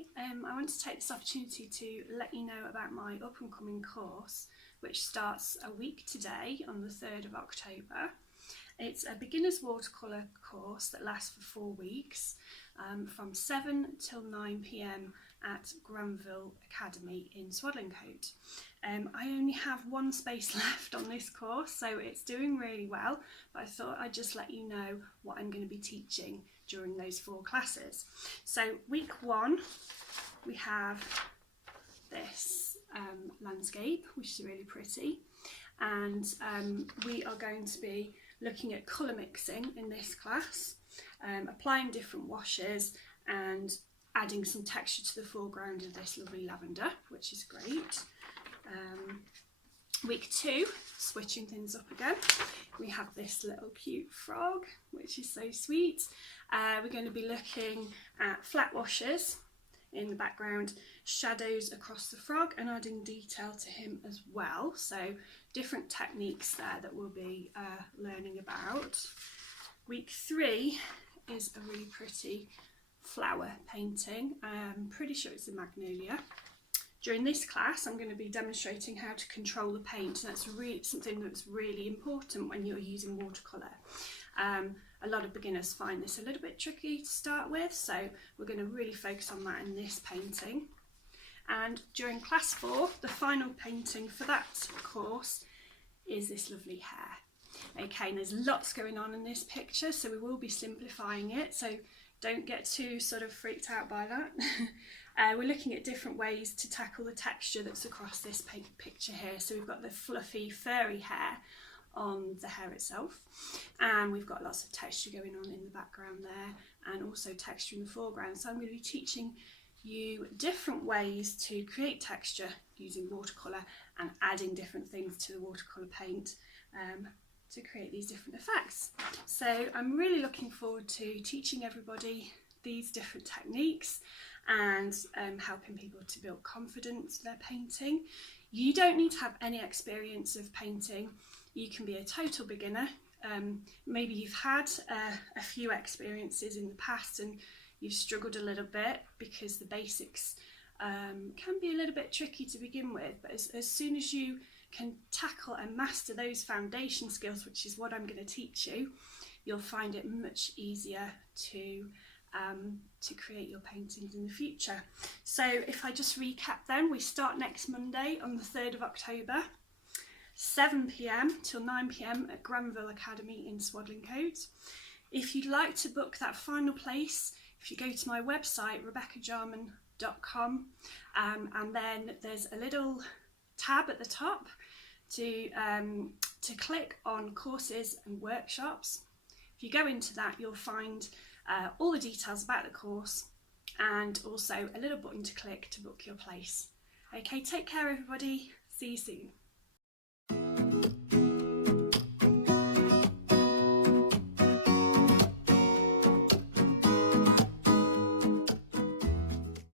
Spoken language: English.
everybody. I want to take this opportunity to let you know about my up and coming course, which starts a week today on the 3rd of October. It's a beginner's watercolour course that lasts for 4 weeks, from 7 till 9 PM at Granville Academy in Swadlincote. I only have one space left on this course, so it's doing really well, but I thought I'd just let you know what I'm going to be teaching during those 4 classes. So week 1, we have this landscape, which is really pretty, and we are going to be looking at colour mixing in this class, applying different washes and adding some texture to the foreground of this lovely lavender, which is great. Week 2, switching things up again, we have this little cute frog, which is so sweet. We're going to be looking at flat washes in the background, shadows across the frog, and adding detail to him as well. So different techniques there that we'll be learning about. Week 3 is a really pretty flower painting. I'm pretty sure it's a magnolia. During this class, I'm going to be demonstrating how to control the paint. That's really something that's really important when you're using watercolour. A lot of beginners find this a little bit tricky to start with, so we're going to really focus on that in this painting. And during class 4, the final painting for that course is this lovely hare. Okay, and there's lots going on in this picture, so we will be simplifying it, so don't get too sort of freaked out by that. We're looking at different ways to tackle the texture that's across this picture here. So we've got the fluffy, furry hair on the hair itself, and we've got lots of texture going on in the background there, and also texture in the foreground. So I'm going to be teaching you different ways to create texture using watercolour and adding different things to the watercolour paint to create these different effects. So I'm really looking forward to teaching everybody these different techniques and helping people to build confidence in their painting. You don't need to have any experience of painting. You can be a total beginner. Maybe you've had a few experiences in the past and you've struggled a little bit because the basics can be a little bit tricky to begin with, but as soon as you can tackle and master those foundation skills, which is what I'm going to teach you, you'll find it much easier to create your paintings in the future. So if I just recap then, we start next Monday on the 3rd of October, 7 PM till 9 PM at Granville Academy in Swadlincote. If you'd like to book that final place, if you go to my website, rebeccajarman.com, and then there's a little tab at the top to click on courses and workshops. If you go into that, you'll find all the details about the course and also a little button to click to book your place. Okay, take care everybody, see you soon.